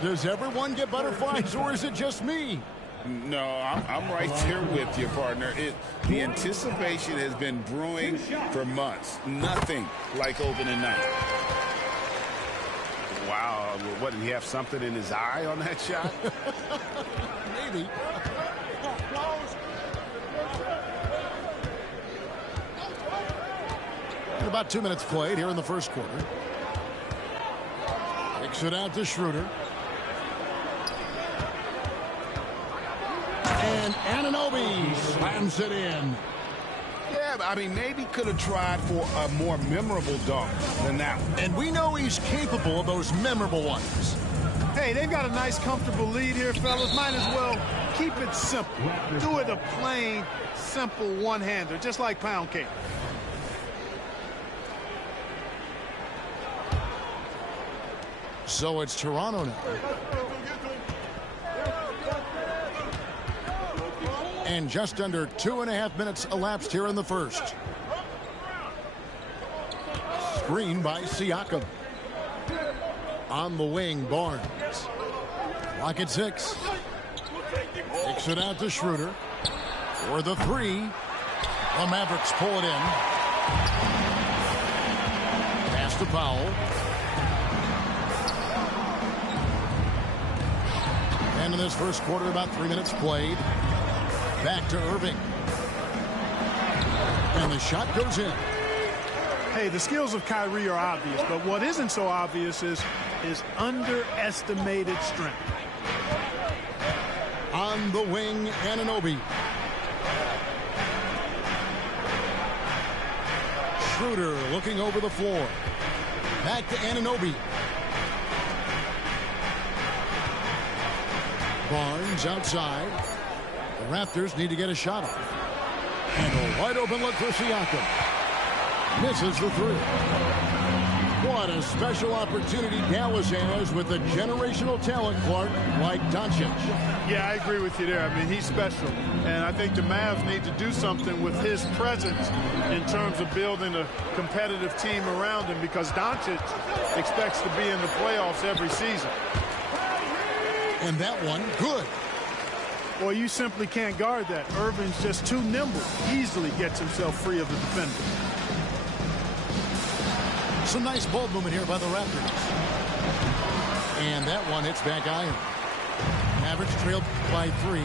here. Does everyone get butterflies, or is it just me? No, I'm right there with you, partner. The anticipation has been brewing for months. Nothing like opening night. Wow, what, did he have something in his eye on that shot? Maybe. And about 2 minutes played here in the first quarter. Kicks it out to Schroeder. And Anunoby slams it in. Yeah, I mean, maybe could have tried for a more memorable dunk than that one. And we know he's capable of those memorable ones. Hey, they've got a nice, comfortable lead here, fellas. Might as well keep it simple. Do it a plain, simple one-hander, just like pound cake. So it's Toronto now. And just under 2.5 minutes elapsed here in the first. Screen by Siakam. On the wing, Barnes. Clock at 6. Takes it out to Schroeder. For the 3. The Mavericks pull it in. Pass to Powell. And in this first quarter, about 3 minutes played. Back to Irving. And the shot goes in. Hey, the skills of Kyrie are obvious, but what isn't so obvious is his underestimated strength. On the wing, Anunoby. Schroeder looking over the floor. Back to Anunoby. Barnes outside. The Raptors need to get a shot off. And a wide open look for Siakam. Misses the 3. What a special opportunity Dallas has with a generational talent, Clark, like Doncic. Yeah, I agree with you there. I mean, he's special. And I think the Mavs need to do something with his presence in terms of building a competitive team around him, because Doncic expects to be in the playoffs every season. And that one, good. Well, you simply can't guard that. Irving's just too nimble. Easily gets himself free of the defender. Some nice ball movement here by the Raptors. And that one hits back iron. Mavericks trailed by 3.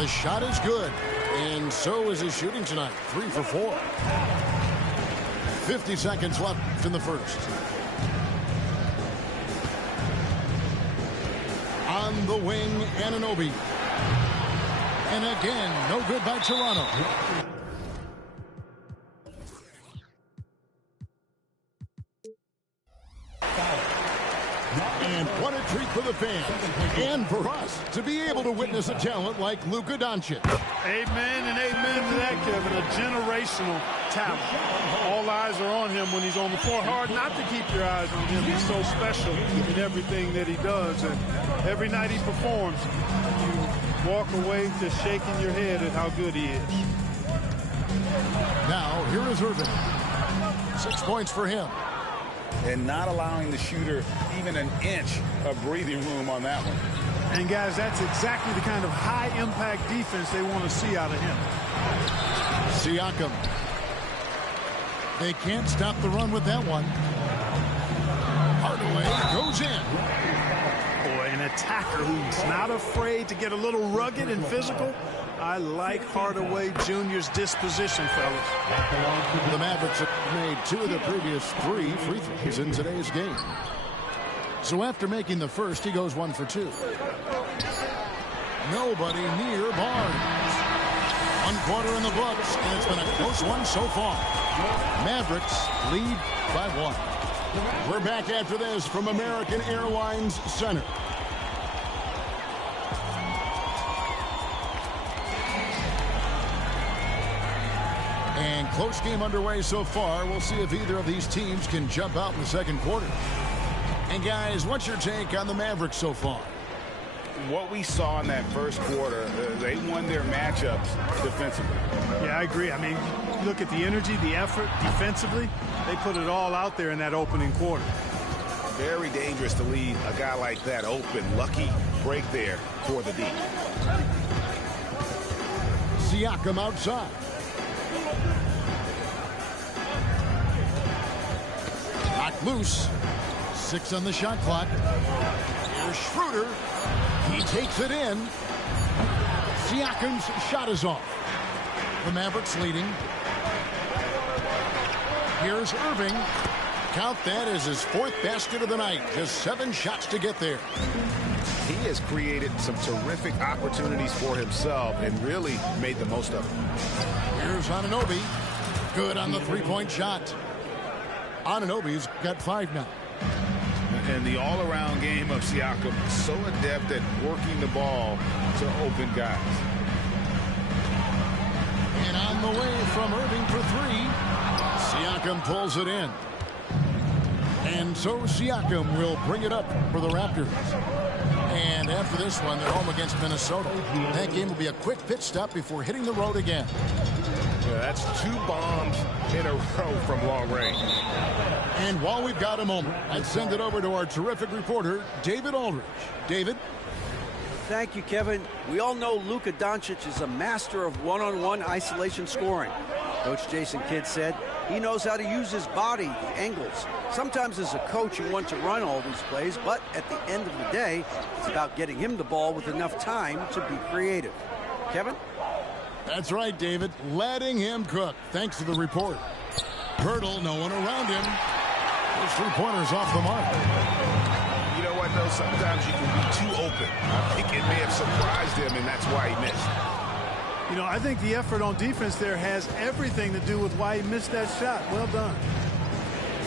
The shot is good. And so is his shooting tonight. 3 for 4. 50 seconds left in the first. On the wing, Anunoby. And again, no good by Toronto. And what a treat for the fans and for us to be able to witness a talent like Luka Doncic. Amen and amen to that, Kevin. A generational talent. All eyes are on him when he's on the floor. Hard not to keep your eyes on him. He's so special in everything that he does. And every night he performs, you walk away just shaking your head at how good he is. Now, here is Irving. 6 points for him. And not allowing the shooter even an inch of breathing room on that one. And, guys, that's exactly the kind of high-impact defense they want to see out of him. Siakam. They can't stop the run with that one. Hardaway goes in. Boy, an attacker who's not afraid to get a little rugged and physical. I like Hardaway Jr.'s disposition, fellas. The Mavericks have made 2 of the previous 3 free throws in today's game. So after making the first, he goes 1 for 2. Nobody near Barnes. 1 quarter in the books, and it's been a close one so far. Mavericks lead by 1. We're back after this from American Airlines Center. And close game underway so far. We'll see if either of these teams can jump out in the second quarter. And guys, what's your take on the Mavericks so far? What we saw in that first quarter, they won their matchups defensively. Yeah, I agree. I mean, look at the energy, the effort defensively. They put it all out there in that opening quarter. Very dangerous to leave a guy like that open. Lucky break there for the D. Siakam outside. Knocked loose. 6 on the shot clock. Here's Schroeder. He takes it in. Siakam's shot is off. The Mavericks leading. Here's Irving. Count that as his 4th basket of the night. Just 7 shots to get there. He has created some terrific opportunities for himself and really made the most of it. Here's Anunoby. Good on the 3-point shot. Anunoby's got 5 now. And the all-around game of Siakam, so adept at working the ball to open guys. And on the way from Irving for 3. Siakam pulls it in. And so Siakam will bring it up for the Raptors. And after this one, they're home against Minnesota. That game will be a quick pit stop before hitting the road again. Yeah, that's 2 bombs in a row from long range. And while we've got a moment, I'd send it over to our terrific reporter, David Aldridge. David? Thank you, Kevin. We all know Luka Doncic is a master of one-on-one isolation scoring. Coach Jason Kidd said he knows how to use his body, the angles. Sometimes as a coach, you want to run all these plays, but at the end of the day, it's about getting him the ball with enough time to be creative. Kevin? That's right, David. Letting him cook. Thanks to the report. Hurdle, no one around him. Those 3-pointers off the mark. You know what, though? Sometimes you can be too open. I think it may have surprised him, and that's why he missed. You know, I think the effort on defense there has everything to do with why he missed that shot. Well done.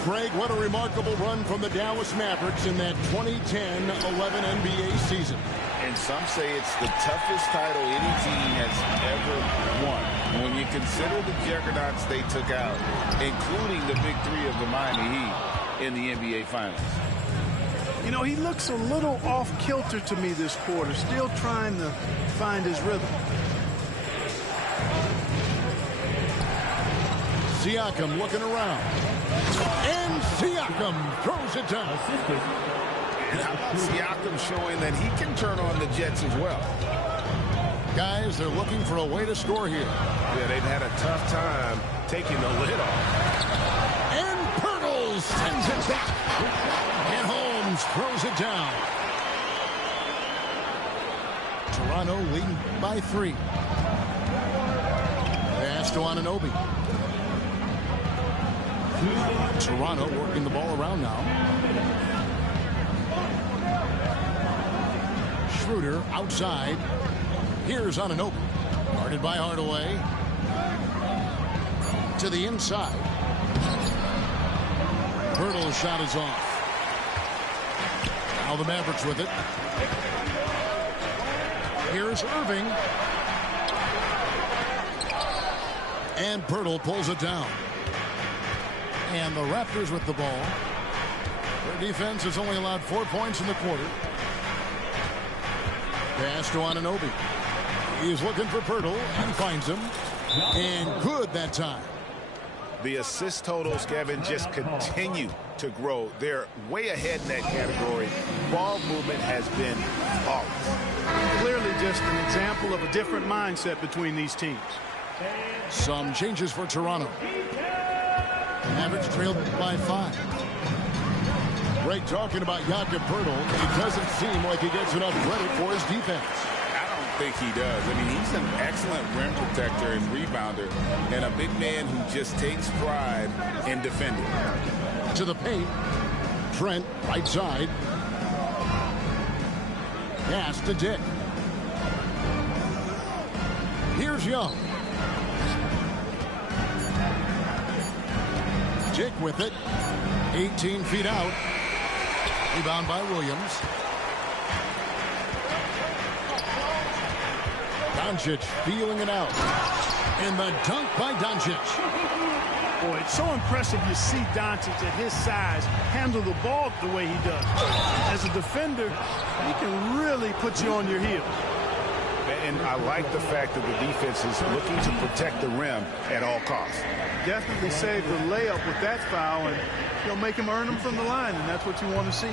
Craig, what a remarkable run from the Dallas Mavericks in that 2010-11 NBA season. And some say it's the toughest title any team has ever won. When you consider the juggernauts they took out, including the big 3 of the Miami Heat in the NBA Finals. You know, he looks a little off-kilter to me this quarter, still trying to find his rhythm. Siakam looking around. And Siakam throws it down. And how about Siakam showing that he can turn on the Jets as well? Guys, they're looking for a way to score here. Yeah, they've had a tough time taking the lid off. And Pirtle sends it back. And Holmes throws it down. Toronto leading by 3. Pass to Anunoby. Toronto working the ball around now. Schroeder outside. Here's Anunoby. Guarded by Hardaway. To the inside. Hurdle's shot is off. Now the Mavericks with it. Here's Irving. And Pirtle pulls it down. And the Raptors with the ball. Their defense has only allowed 4 points in the quarter. Pass to Anunoby. He's looking for Pirtle and finds him. And good that time. The assist totals, Kevin, just continue to grow. They're way ahead in that category. Ball movement has been flawless. Clearly just an example of a different mindset between these teams. Some changes for Toronto. Mavericks trailed by 5. Greg talking about Jakob Pirtle. It doesn't seem like he gets enough credit for his defense. I don't think he does. I mean, he's an excellent rim protector and rebounder, and a big man who just takes pride in defending. To the paint. Trent, right side. Pass to Dick. Here's Young. Dick with it. 18 feet out. Rebound by Williams. Doncic feeling it out. And the dunk by Doncic. Boy, it's so impressive you see Doncic at his size handle the ball the way he does. As a defender, he can really put you on your heels. And I like the fact that the defense is looking to protect the rim at all costs. Definitely save the layup with that foul and make him earn them from the line, and that's what you want to see.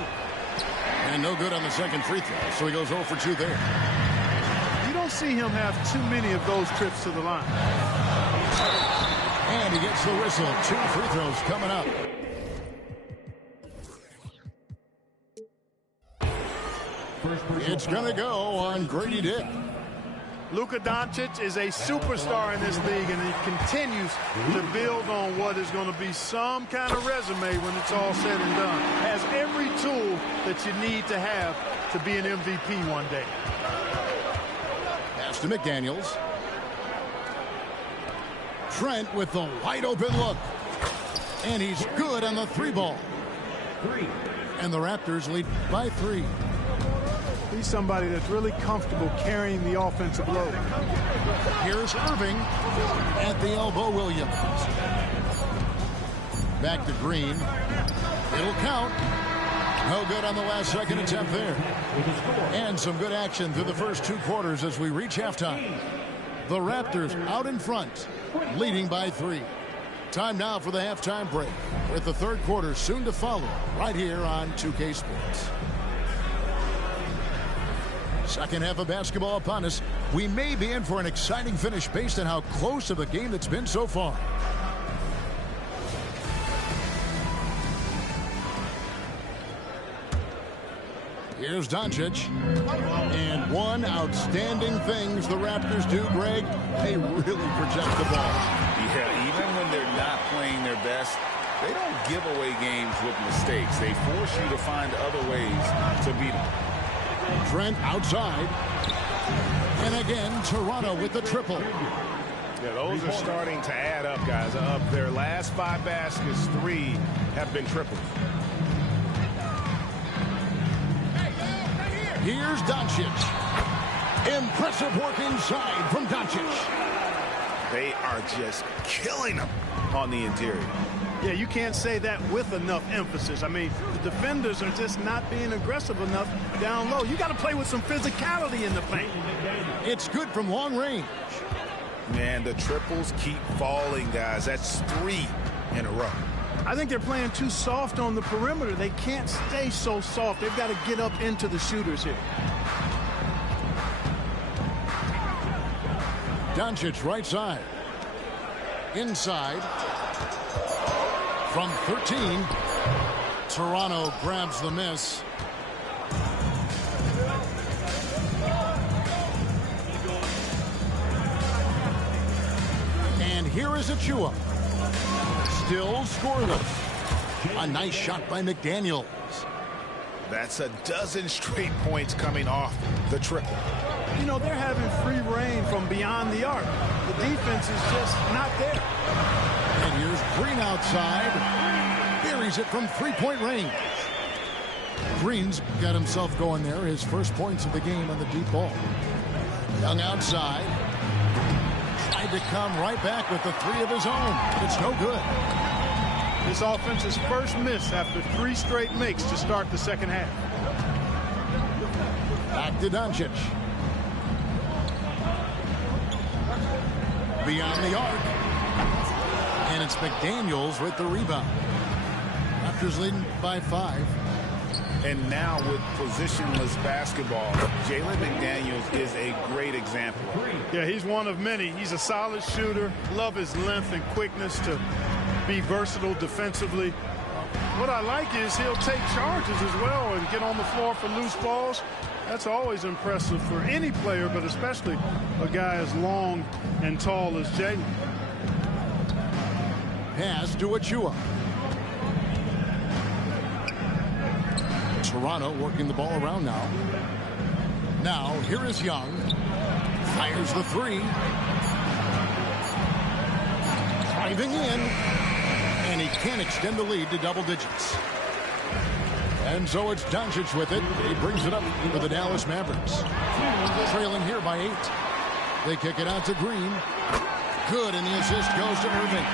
And no good on the second free throw, so he goes 0 for 2 there. You don't see him have too many of those trips to the line. And he gets the whistle. 2 free throws coming up. It's going to go on Grady Dick. Luka Doncic is a superstar in this league, and he continues to build on what is going to be some kind of resume when it's all said and done. Has every tool that you need to have to be an MVP one day. Pass to McDaniels. Trent with the wide open look. And he's good on the 3 ball. And the Raptors lead by 3. He's somebody that's really comfortable carrying the offensive load. Here's Irving at the elbow. Williams. Back to Green. It'll count. No good on the last second attempt there. And some good action through the first 2 quarters as we reach halftime. The Raptors out in front, leading by 3. Time now for the halftime break, with the 3rd quarter soon to follow right here on 2K Sports. Second half of basketball upon us. We may be in for an exciting finish based on how close of a game it's been so far. Here's Doncic. And one outstanding things the Raptors do, Greg, they really protect the ball. Yeah, even when they're not playing their best, they don't give away games with mistakes. They force you to find other ways to beat them. Trent outside. And again, Toronto with the triple. Yeah, those are starting to add up, guys. Of their last 5 baskets, 3 have been triples. Here's Doncic. Impressive work inside from Doncic. They are just killing them on the interior. Yeah, you can't say that with enough emphasis. I mean, the defenders are just not being aggressive enough down low. You got to play with some physicality in the paint. It's good from long range. Man, the triples keep falling, guys. That's 3 in a row. I think they're playing too soft on the perimeter. They can't stay so soft. They've got to get up into the shooters here. Doncic right side. Inside. From 13. Toronto grabs the miss. And here is Achua. Still scoreless. A nice shot by McDaniels. That's a dozen straight points coming off the triple. You know, they're having free reign from beyond the arc. The defense is just not there. And here's Green outside. Buries it from 3-point range. Green's got himself going there. His first points of the game on the deep ball. Young outside. Tried to come right back with the 3 of his own. But it's no good. This offense's first miss after 3 straight makes to start the second half. Back to Doncic. Beyond the arc. And it's McDaniels with the rebound. Raptors leading by 5. And now with positionless basketball, Jalen McDaniels is a great example. Yeah, he's one of many. He's a solid shooter. Love his length and quickness to be versatile defensively. What I like is he'll take charges as well and get on the floor for loose balls. That's always impressive for any player, but especially a guy as long and tall as Jalen. Pass to Achua. Toronto working the ball around now. Now, here is Young. Fires the 3. Driving in. And he can't extend the lead to double digits. And so it's Doncic with it. He brings it up for the Dallas Mavericks. Trailing here by 8. They kick it out to Green. Good, and the assist goes to Irving.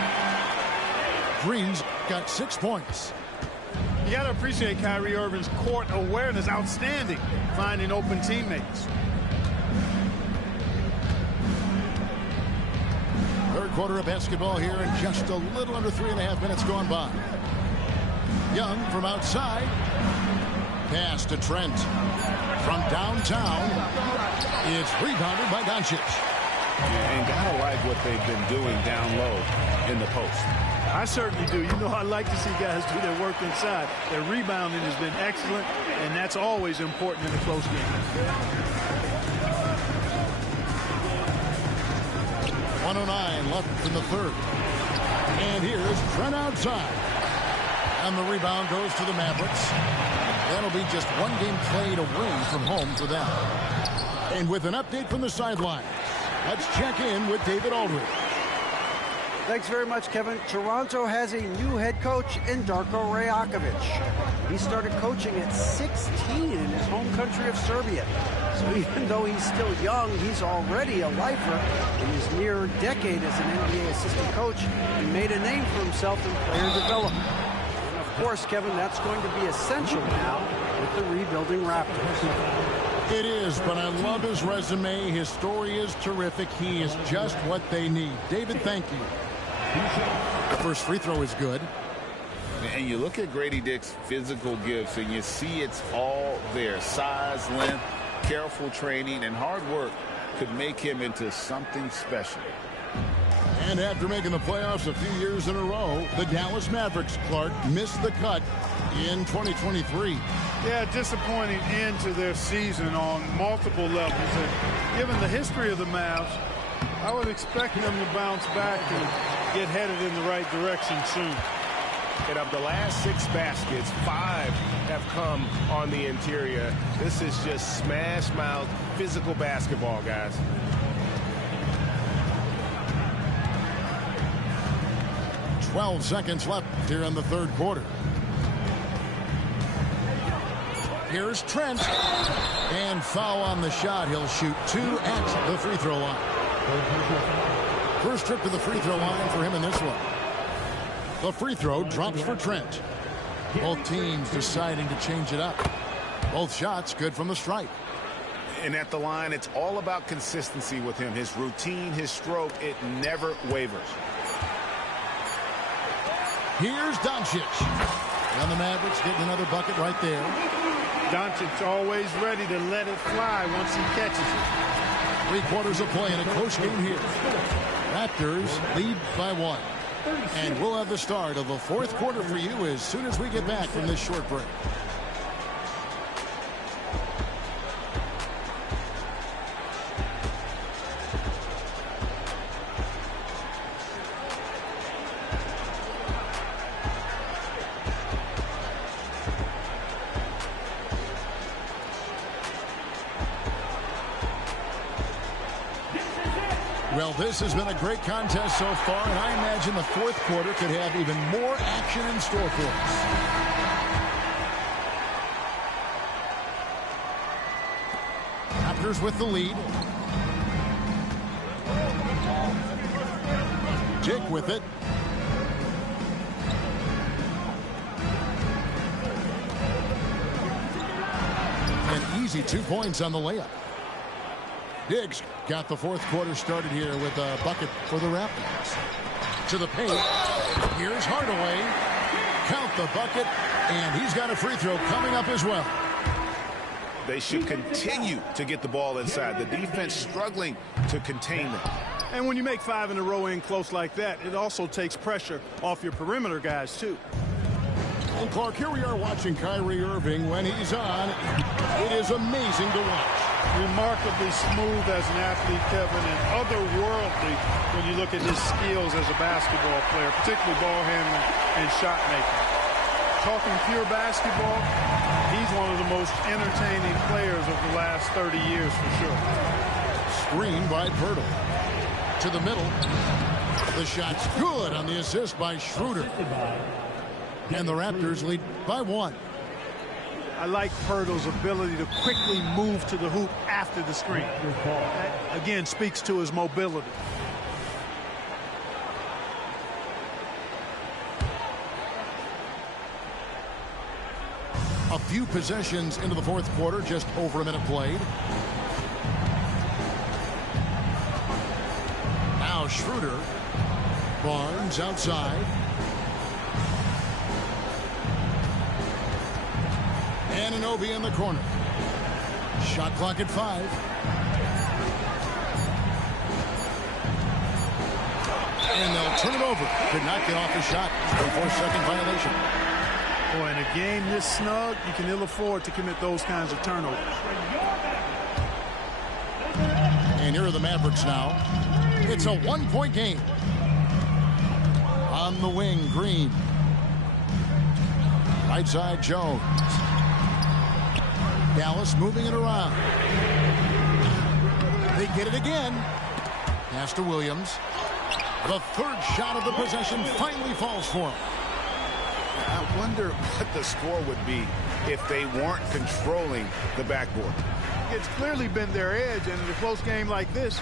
Green's got 6 points. You got to appreciate Kyrie Irving's court awareness. Outstanding, finding open teammates. quarter of basketball here in just a little under 3.5 minutes gone by. Young from outside. Pass to Trent. From downtown. It's rebounded by Doncic. And gotta like what they've been doing down low in the post. I certainly do. You know, I like to see guys do their work inside. Their rebounding has been excellent, and that's always important in a close game. 109 left in the third. And here's Trent outside. And the rebound goes to the Mavericks. That'll be just one game played away from home for them. And with an update from the sideline, let's check in with David Aldridge. Thanks very much, Kevin. Toronto has a new head coach in Darko Rajakovic. He started coaching at 16 in his home country of Serbia. So even though he's still young, he's already a lifer. In his near decade as an NBA assistant coach, he made a name for himself in player development. And of course, Kevin, that's going to be essential now with the rebuilding Raptors. It is, but I love his resume. His story is terrific. He is just what they need. David, thank you. The first free throw is good. And you look at Grady Dick's physical gifts, and you see it's all there. Size, length, careful training, and hard work could make him into something special. And after making the playoffs a few years in a row, the Dallas Mavericks, Clark, missed the cut in 2023. Yeah, disappointing end to their season on multiple levels. And given the history of the Mavs, I would expect them to bounce back and get headed in the right direction soon. And of the last 6 baskets, 5 have come on the interior. This is just smash mouth physical basketball, guys. "12 seconds left here in the third quarter. Here's Trent. And foul on the shot. He'll shoot 2 at the free throw line. First trip to the free throw line for him in this one. The free throw drops for Trent. Both teams deciding to change it up. Both shots good from the stripe. And at the line, it's all about consistency with him. His routine, his stroke, it never wavers. Here's Doncic. And the Mavericks getting another bucket right there. Doncic always ready to let it fly once he catches it. 3 quarters of play in a close game here. Raptors lead by 1. And we'll have the start of the fourth quarter for you as soon as we get back from this short break. Well, this has been a great contest so far, and I imagine the fourth quarter could have even more action in store for us. Raptors with the lead. Dick with it. An easy 2 points on the layup. Diggs got the fourth quarter started here with a bucket for the Raptors. To the paint. Here's Hardaway. Count the bucket, and he's got a free throw coming up as well. They should continue to get the ball inside. The defense struggling to contain them. And when you make 5 in a row in close like that, it also takes pressure off your perimeter guys, too. And Clark, here we are watching Kyrie Irving when he's on. It is amazing to watch. Remarkably smooth as an athlete, Kevin, and otherworldly when you look at his skills as a basketball player, particularly ball handling and shot making. Talking pure basketball, he's one of the most entertaining players of the last 30 years for sure. Screen by Pirtle. To the middle. The shot's good on the assist by Schroeder. And the Raptors lead by 1. I like Pirtle's ability to quickly move to the hoop after the screen. That, again, speaks to his mobility. A few possessions into the fourth quarter, just over a minute played. Now Schroeder. Barnes outside. Anunoby in the corner. Shot clock at 5. And they'll turn it over. Could not get off the shot. 4-second violation. Boy, in a game this snug, you can ill afford to commit those kinds of turnovers. And here are the Mavericks now. It's a 1-point game. On the wing, Green. Right side, Jones. Dallas moving it around. They get it again. Pass to Williams. The third shot of the possession finally falls for him. I wonder what the score would be if they weren't controlling the backboard. It's clearly been their edge, and in a close game like this,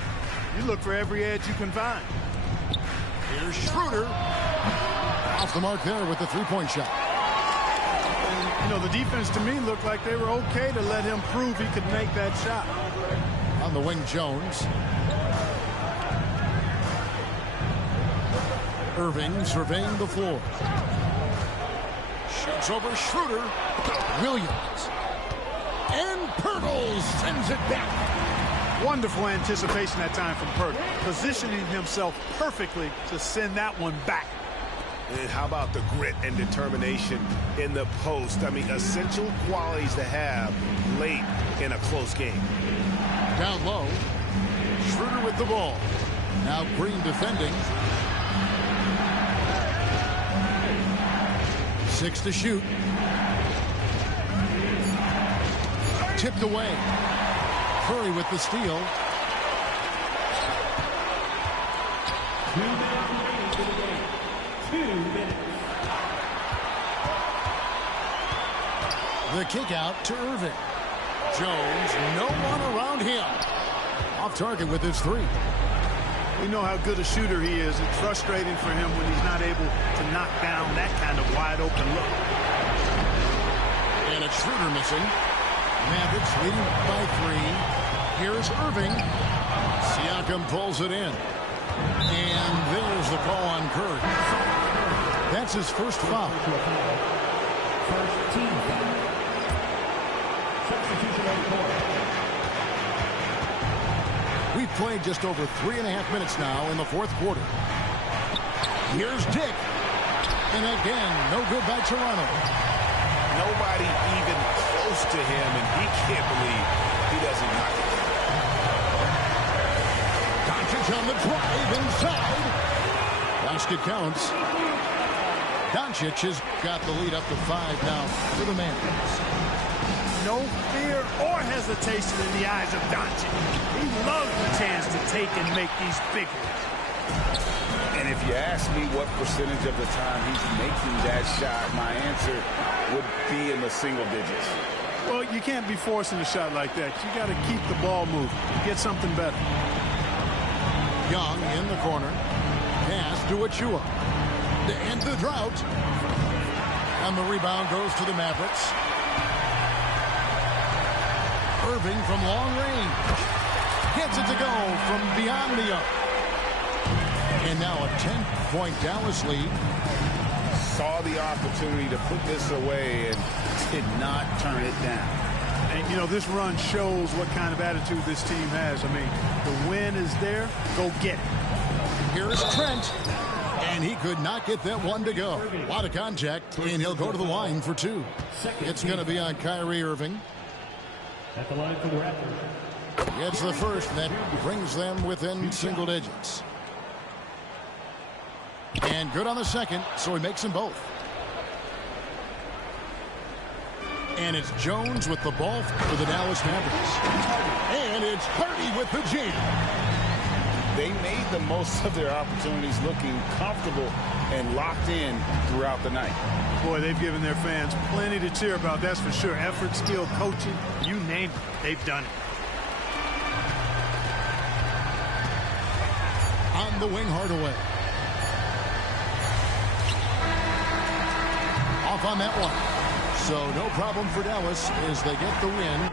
you look for every edge you can find. Here's Schroeder. Off the mark there with the three-point shot. And, you know, the defense to me looked like they were okay to let him prove he could make that shot. On the wing, Jones. Irving surveying the floor. Shoots over Schroeder. Williams. And Pirtle sends it back. Wonderful anticipation that time from Pirtle, positioning himself perfectly to send that one back. And how about the grit and determination in the post? I mean, essential qualities to have late in a close game. Down low. Schroeder with the ball. Now Green defending. 6 to shoot. Tipped away. Curry with the steal. The kick out to Irving. Jones, no one around him. Off target with his 3. We know how good a shooter he is. It's frustrating for him when he's not able to knock down that kind of wide open look. And it's Schroeder missing. Mavericks leading by 3. Here's Irving. Siakam pulls it in. And there's the call on Curry. That's his first foul. First team foul. Substitution on the court. We've played just over 3.5 minutes now in the fourth quarter. Here's Dick. And again, no good by Toronto. Nobody even close to him, and he can't believe he doesn't knock it. Doncic on the drive inside. Basket counts. Doncic has got the lead up to 5 now for the Mavericks. No fear or hesitation in the eyes of Doncic. He loves the chance to take and make these big ones. And if you ask me what percentage of the time he's making that shot, my answer would be in the single digits. Well, you can't be forcing a shot like that. You got to keep the ball moving. Get something better. Young in the corner. Pass to Achua. To end the drought. And the rebound goes to the Mavericks. Irving from long range. Gets it to go from beyond the arc. And now a 10-point Dallas lead. Saw the opportunity to put this away and did not turn it down. And, you know, this run shows what kind of attitude this team has. I mean, the win is there. Go get it. Here's Trent. And he could not get that one to go. A lot of contact, and he'll go to the line for 2. It's going to be on Kyrie Irving. At the line for the Raptors. It's the first that brings them within single digits. And good on the second, so he makes them both. And it's Jones with the ball for the Dallas Mavericks. And it's Hardy with the jam. They made the most of their opportunities, looking comfortable and locked in throughout the night. Boy, they've given their fans plenty to cheer about, that's for sure. Effort, skill, coaching, you name it, they've done it. On the wing, Hardaway. Off on that one. So no problem for Dallas as they get the win.